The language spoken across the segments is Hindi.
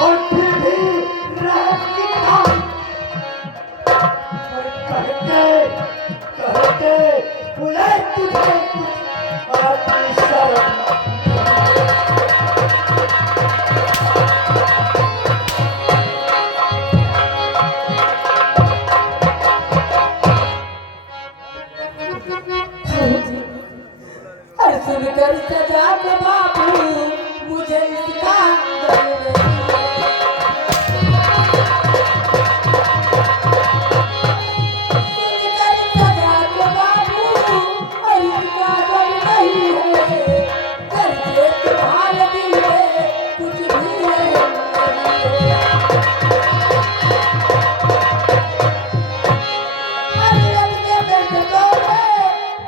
और फिर भी रहती काम कहते बुलाए तुझे कुछ आती शर्म। सुनकर सजा के बाबू मुझे इसका सुनकर सजा के बाबू इसका डर नहीं है। करके तुम्हारे दिल में कुछ भी नहीं हर के दर्दों में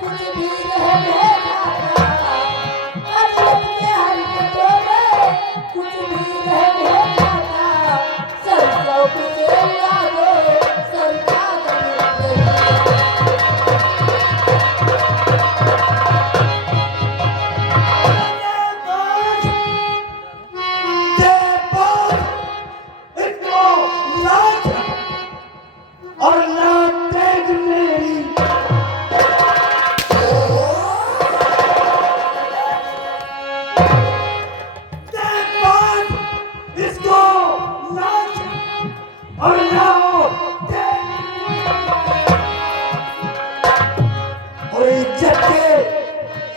कुछ भी नहीं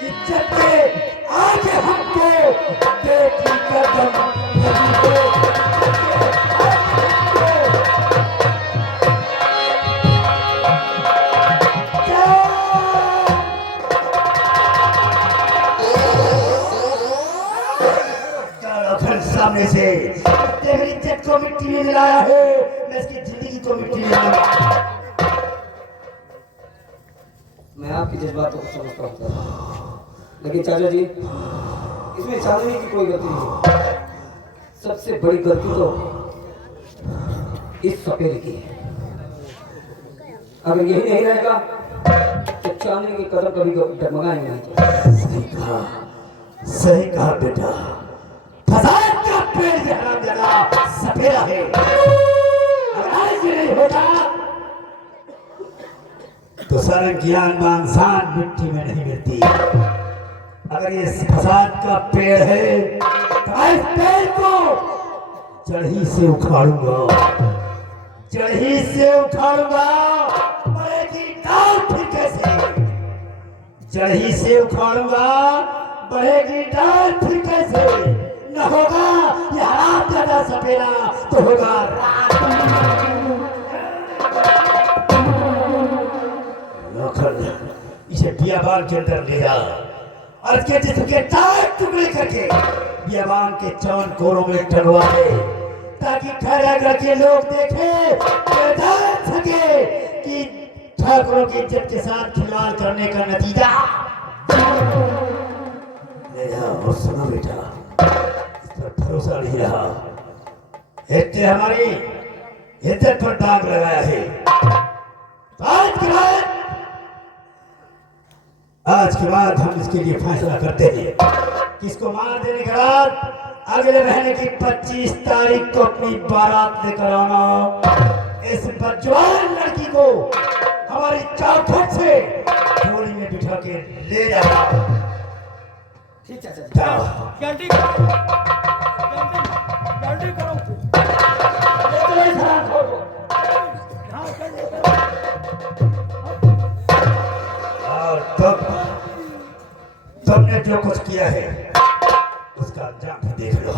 इज्जत के आगे हमको बेटी कदम नहीं दे। सामने से तेरी इज्जत को मिट्टी में मिलाया है, मैं इसकी जिंदगी को मिट्टी में मिलाया। मैं आपकी जज्बातों को समझता हूँ, लेकिन चाचा जी इसमें चांदनी की कोई गलती नहीं। सबसे बड़ी गलती तो इस सपेरे की है। अगर यही नहीं रहेगा तो चांदनी के कदम कभी डगमगाएंगे नहीं। सही कहा बेटा, फसाद का पेड़ ये हरामजादा सपेरा है। अगर आज ये नहीं होता तो सारे ज्ञान मान शान मिट्टी में नहीं मिलती। अगर ये फसाद का पेड़ है तो इस पेड़ को जड़ से उखाड़ूंगा, जड़ से उखाड़ूंगा। बढ़ेगी डाल फिर कैसे, जड़ से उखाड़ूंगा, बढ़ेगी डाल फिर कैसे। न होगा ये हरामजादा सपेरा तो होगा रात। इसे बियाबान के अंदर ले जा और इसके जिस्म के चार टुकड़े करके बियाबान के चांद कोरों में टंगवा दे, ताकि खैर के लोग देखें, जान सके कि ठाकुरों की इज्जत के साथ खिलवाड़ करने का नतीजा। ले जा और सुनो बेटा, इस पर भरोसा नहीं रहा, इतने हमारी इज्जत पर दाग लगाया है। आज के बाद हम इसके लिए फैसला करते हैं कि इसको मार देने के बाद अगले महीने की 25 तारीख को अपनी बारात लेकर आना। इस बदजवान लड़की को हमारी चौखट से झोली में बिठा के ले जाना। ठीक है जल्दी करो। तुमने जो कुछ किया है उसका अंजाम भी देख लो।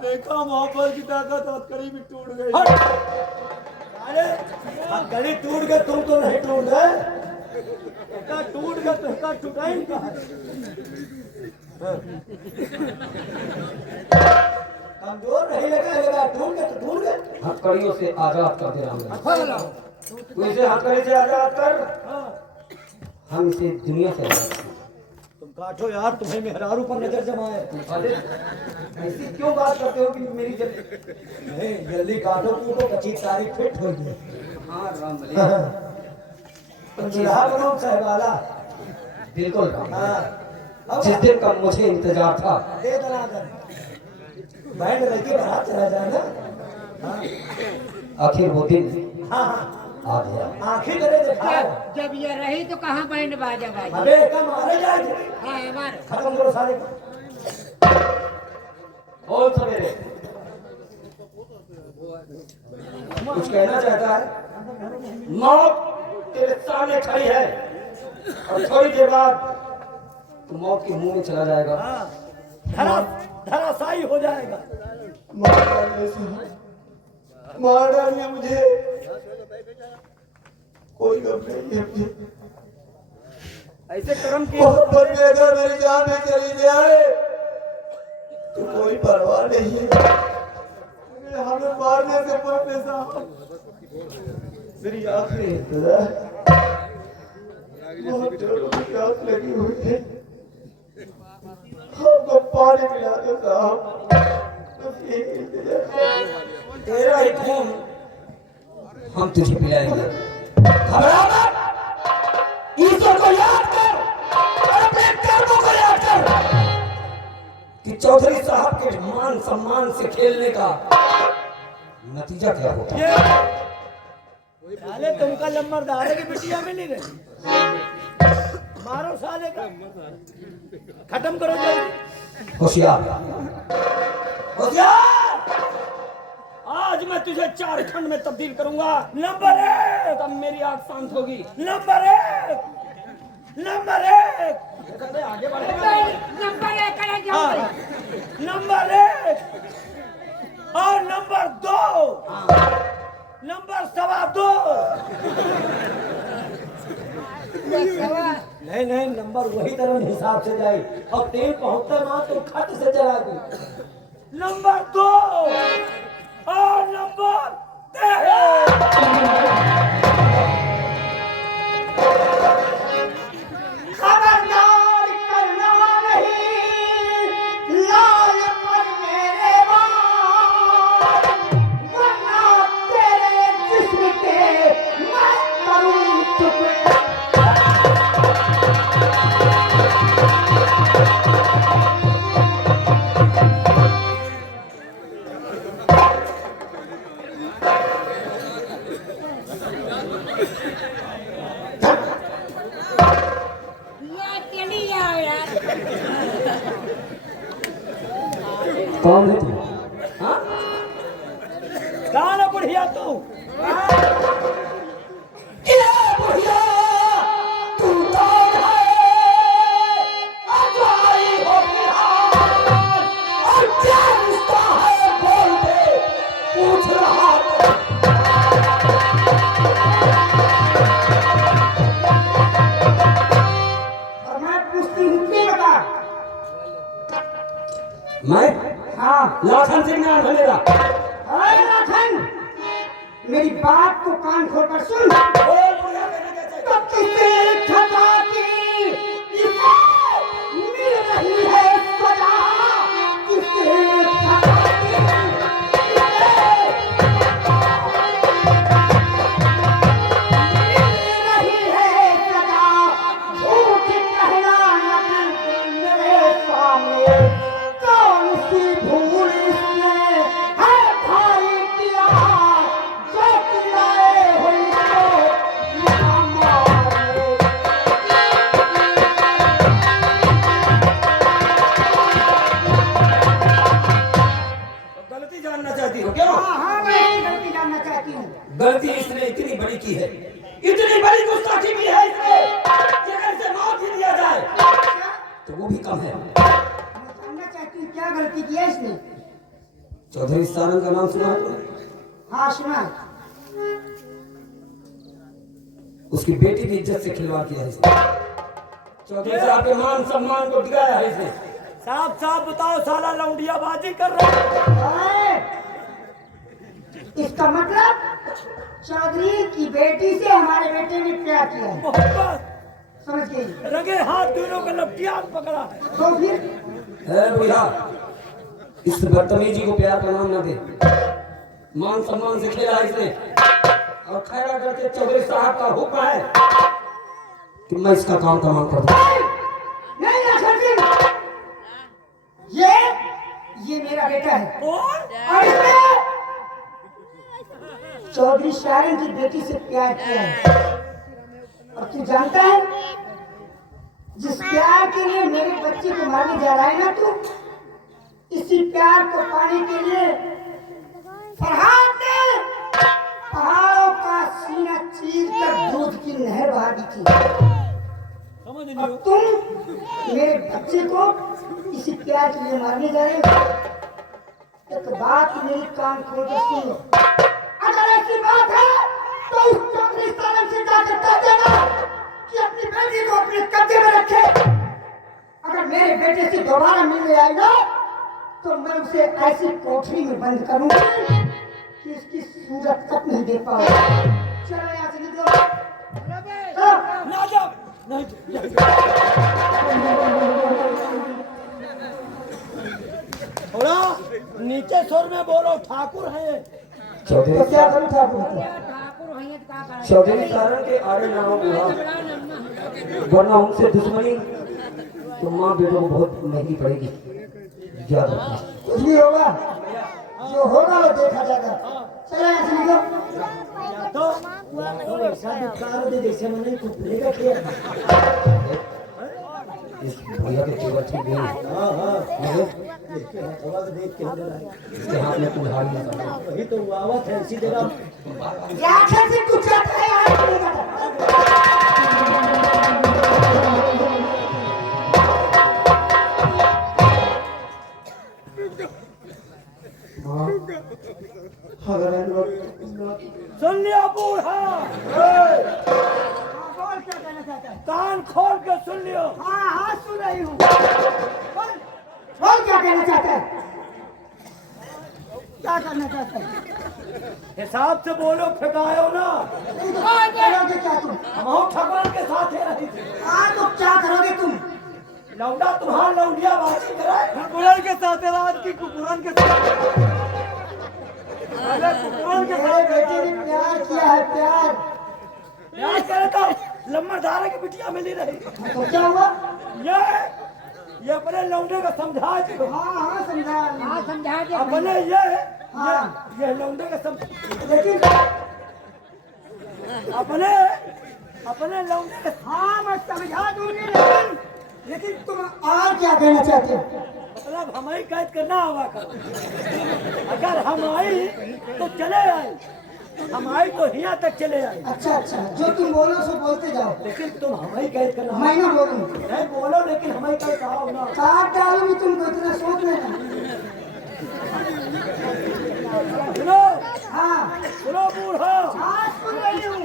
देखा मोहब्बत की ताकत हथकड़ी भी टूट गई। अरे हथकड़ी टूट गए, तुम तो नहीं टूट गए। टूट गए तो इसका टूटाई कहाँ? कमजोर नहीं लगा, टूट गए तो टूट गए। हथकड़ियों से आजाद कर दे रहा हूँ। तू इसे हथकड़ी से आजाद कर। हम इसे दुनिया से अलग रखें। तुम काटो यार, तुम्हें मेहरारू पर नजर जमाए। अरे ऐसी क्यों बात करते हो कि मेरी जल्दी? नहीं, जल्दी काटो, कूटो, कच्ची तारीख फिट होगी। हाँ राम भले। दुल्हा बनो सहवाला। बिल्कुल राम। हाँ, अब जिस दिन का मुझे इंतजार था, दे दनादन। बैंड लगी बारात चला जाए ना। हाँ, आखिर वो दिन हाँ, हाँ। आ गया। आंखें करे दिखाओ। जब ये रही तो कहाँ बैंड बाजा बाजी। अबे कम मारे जाएंगे। हाँ हमारे खत्म करो सारे। बोल सवेरे, कुछ कहना चाहता है? मौत तेरे सामने खड़ी है और थोड़ी देर बाद तू मौत के मुंह में चला जाएगा। हाँ, धराशायी हो जाएगा। मार डालिए मुझे, कोई गम नहीं है मुझे। ऐसे कर्म की मोहब्बत में अगर मेरी जान में चली जाए तो कोई परवाह नहीं है। हमें मारने से पहले साहब मेरी आखिरी इंतजार, बहुत जोरों की प्यास लगी हुई है, हमको पानी पिला दो साहब, बस यही इंतजार। तेरा ही खून हम तुझे पिलाएंगे। घबरा मत, ईश्वर को याद कर और अपने कर्मों को याद कर कि चौधरी साहब के मान सम्मान से खेलने का नतीजा क्या होगा। साले तुमका लंबरदार है कि बिटिया में नहीं रही। मारो साले का, खत्म करो जल्दी। होशियार होशियार, आज मैं तुझे 4 खंड में तब्दील करूंगा। नंबर 1, तब मेरी आग शांत होगी। नंबर 1, नंबर 1, आगे बढ़ेगा। नंबर 1 करे जो हाँ, नंबर 1 और नंबर 2, नंबर 2.25। नहीं नहीं, नंबर वही तरह हिसाब से जाए और तेल 75 माह तो खट से जला दी। नंबर 2 और नंबर 3। खबरदार करना नहीं लाल पर मेरे वार, वरना तेरे जिस्म के मैं करूं टुकड़े। ये चली जाओ यार। कौन है तू? कहाँ है बुढ़िया तू? बुढ़िया तू कौन है? अजवाई हो फिलहाल और क्या रिश्ता है बोल दे, पूछ रहा था। और मैं पूछती हूँ क्यों बता। मैं हाँ लाखन सिंह नाम है मेरा। अरे राठन, मेरी बात को कान खोलकर सुन। बोल बुढ़िया, कहना कैसे? तो किसे खता की इसे मिल रही है सजा, किसे खता की इसे मिल रही है सजा। झूठ कहना नकल मेरे सामने, कौन सी भूल इसने है भाई किया, जो किराए हुई तो ना मारे। गलती जानना चाहती हो क्या? हाँ मैं इसकी गलती जानना चाहती हूँ। गलती इसने इतनी बड़ी की है, इतनी बड़ी गुस्ताखी की है इसने कि अगर इसे मौत भी दिया जाए तो वो भी कम है। मैं जानना चाहती हूँ क्या गलती की है इसने। चौधरी सारंग का नाम सुना है तुमने? हाँ सुना। उसकी बेटी की इज्जत से खिलवाड़ किया है इसने। चौधरी साहब के मान सम्मान को डिगाया है इसने। साफ साफ बताओ, साला लौंडियाबाजी कर रहा है। अरे, इसका मतलब चौधरी की बेटी से हमारे बेटे ने प्यार किया है, मोहब्बत समझ के रंगे हाथ दोनों का लपटियान पकड़ा है। तो फिर है बुढ़ा, इस बदतमीजी को प्यार का नाम न दे। मान सम्मान से खेला इसने, और खैरा करके चौधरी साहब का हुक्म है कि मैं इसका काम तमाम कर दूं। नहीं लखन सिंह, ये मेरा बेटा है और इसने चौधरी शारन की बेटी से प्यार किया है। और तू जानता है, जिस प्यार के लिए मेरे बच्चे को मारने जा रहा है ना तू, इसी प्यार को पाने के लिए फरहाद ने पहाड़ों का सीना चीर कर दूध की नहर बहा दी थी। समझ नहीं अब तुम मेरे बच्चे को इसी प्यार के लिए मारने जा रहे हो। एक बात मेरी कान खोल कर सुन लो, अगर ऐसी बात है तो उस चौधरी सालन से जाकर कह देना कि अपनी बेटी को अपने कब्जे में रखे। अगर मेरे बेटे से दोबारा मिलने आएगा तो मैं उसे ऐसी कोठरी में बंद करूंगी कि उसकी सूरत तक नहीं देख पाऊंगा। चलो यहाँ से निकलो। चलो। ना जा, नहीं थोड़ा नीचे स्वर में बोलो, ठाकुर है। चौधरी तो क्या करूं ठाकुर? चौधरी साहब के आड़े ना हो बुढ़ा, वरना उनसे दुश्मनी तो माँ बेटों को बहुत महंगी पड़ेगी। याद रखना। कुछ भी होगा, जो होगा वो देखा जाएगा। चलो यहाँ से निकलो। तो ऐसा दुकान दे जैसे मैंने कुपड़ेगा किया। इस भैया के तेवर ठीक नहीं है। हाँ थोड़ा देख के इसके हाथ में कुल्हाड़ी है। वही तो आवत है इसी जगह। राक्षस से कुछ आता है यार। सुन लिया बूढ़ा, बोल क्या कहना चाहता है? कान खोल के सुन लियो। हाँ हाँ सुन रही हूँ। बोल क्या कहना चाहता है? क्या करना चाहता है? हिसाब से बोलो, फेंकायो ना। करोगे क्या तुम? हम ठगवान के साथ ही रही थी। हाँ तो क्या करोगे तुम? लौंडा तुम्हारा लौंडिया बाजी कराए। कुकुरन के साथ रात की कुकुरन के साथ। अरे कुकुरन के मेरे बेटे ने प्यार किया है, प्यार। प्यार करे तो लम्बरदारा की बिटिया मिली रही। तो क्या हुआ? ये अपने लौंडे का समझा दो। हाँ हाँ समझा। हाँ समझा दिया। अपने हाँ। ये लौंडे का समझ, लेकिन अपने लौंडे का। हाँ मैं समझा दूंगी, लेकिन तुम और क्या कहना चाहते हो? मतलब हमारी कैद करना होगा करो। अगर हम आई तो चले आए, हम आई तो यहाँ तक चले आए। अच्छा अच्छा, जो तुम बोलो सो बोलते जाओ, लेकिन तुम हमारी कैद करना। मैं ना बोलूं। नहीं बोलो, लेकिन हमारी कैद कहो ना। काट डालूंगी तुमको, इतना सोच लेना। सुनो हाँ सुनो बूढ़ा, हाँ सुन रही हूँ।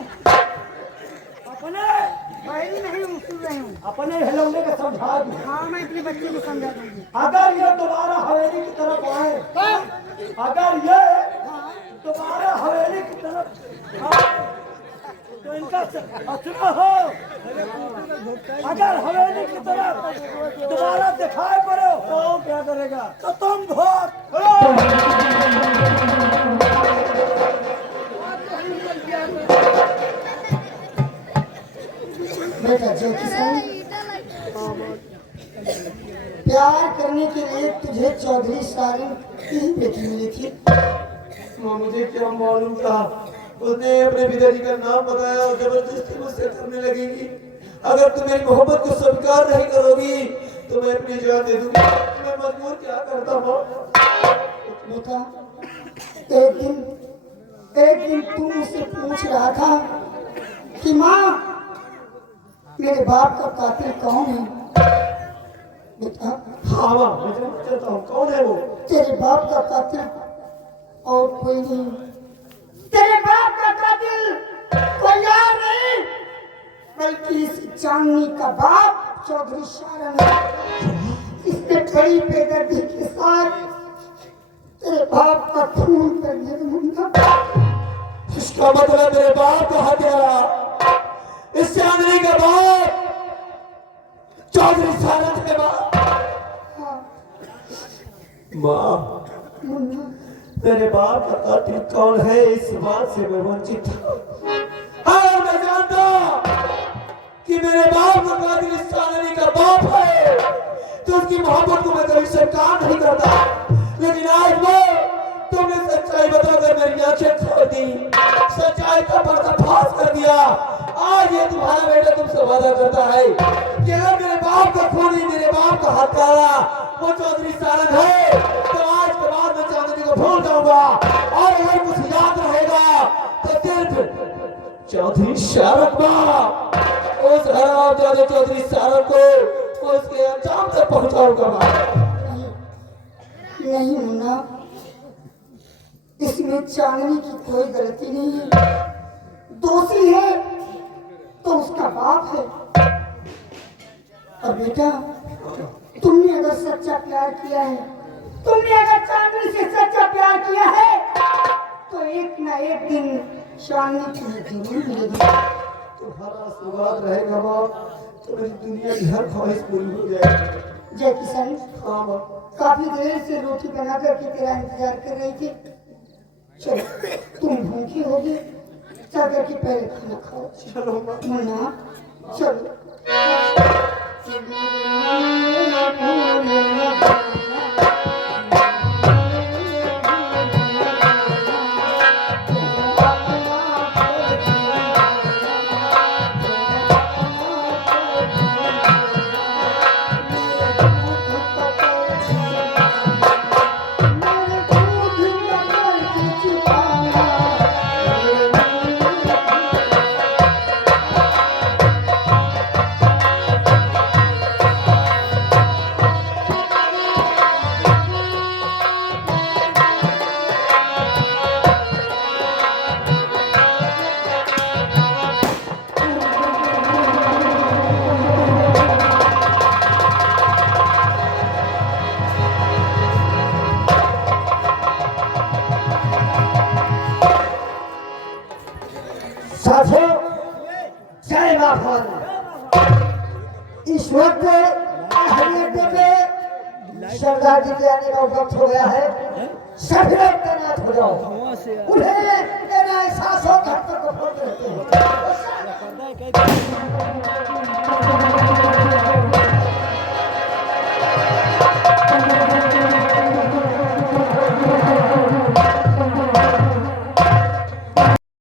अपने बहरी नहीं हूँ, सुन रही हूँ। अपने हिलौने का समझा दो। हाँ मैं अपने बच्चे को समझा दूंगी। अगर ये दोबारा हवेली की तरफ आए, अगर ये दोबारा हवेली की तरफ आए, तो इनका सुनो हो, अगर हवेली की तरफ दोबारा दिखाई पड़ो तो क्या करेगा? तो तुम बेटा जय किसान, प्यार करने के लिए तुझे चौधरी सारंग की बेटी मिली थी। माँ मुझे क्या मालूम था, उसने अपने पिताजी का नाम बताया और जबरदस्ती मुझसे करने लगेगी। अगर तुम मेरी मोहब्बत को स्वीकार नहीं करोगी तो मैं अपनी जान दे दूंगी। मैं मजबूर क्या करता हूँ। बेटा एक दिन तू मुझसे पूछ रहा था कि माँ मेरे बाप का कातिल कौन है? बेटा हाँ माँ, मैं जानना चाहता हूँ कौन है वो। तेरे बाप का कातिल और कोई नहीं। तेरे बाप का कातिल कोई और नहीं, बल्कि इस चांदनी का बाप चौधरी शारन है। इसने बड़ी बेदर्दी के साथ तेरे बाप का खून करने दूंगा। इसका मतलब मेरे बाप का हत्यारा, इस चांदनी का बाप चौधरी सारंग है माँ। हाँ माँ, मुन्ना, मेरे बाप का कातिल कौन है इस बात से मैं वंचित था। हाँ, मैं जानता कि मेरे बाप का कातिल इस चांदनी का बाप है, तो उसकी मोहब्बत को मैं कभी स्वीकार नहीं करता। लेकिन आज वो तुमने सच्चाई बताकर मेरी आंखें खोल दी, सच्चाई का पर्दाफाश कर दिया। आज ये तुम्हारा बेटा तुमसे वादा करता है कि अगर मेरे बाप का खूनी, मेरे बाप का हत्यारा वो चौधरी सारंग है, तो आज के बाद मैं चांदनी को भूल जाऊंगा, और अगर कुछ याद रहेगा तो सिर्फ चौधरी सारंग माँ, उस हरामजादे चौधरी सारंग को उसके अंजाम तक पहुंचाऊंगा माँ। नहीं मुन्ना, इसमें चांदनी की कोई गलती नहीं है। दोषी है तो उसका बाप है। और बेटा, तुमने अगर सच्चा प्यार किया है, तुमने अगर चांदनी से सच्चा प्यार किया है, तो एक ना एक दिन चांदनी तुम्हें जरूर मिलेगी। तुम्हारा आशीर्वाद रहेगा माँ, तो मेरी दुनिया की हर ख्वाहिश पूरी हो जाएगी। जय किशन, हाँ माँ। काफी देर से रोटी बना करके तेरा इंतजार कर रही थी। चलो, तुम भूखी होगी, चल करके पहले खाना खाओ। चलो माँ। मुन्ना, चलो। साथियों, जय मां भारत। इस वक्त हरियाणा पे सरदार जी के आने का वक्त हो गया है। सभी लोग तैनात हो जाओ। उन्हें तेरा एहसास हो, घर तक को फोन करते हैं।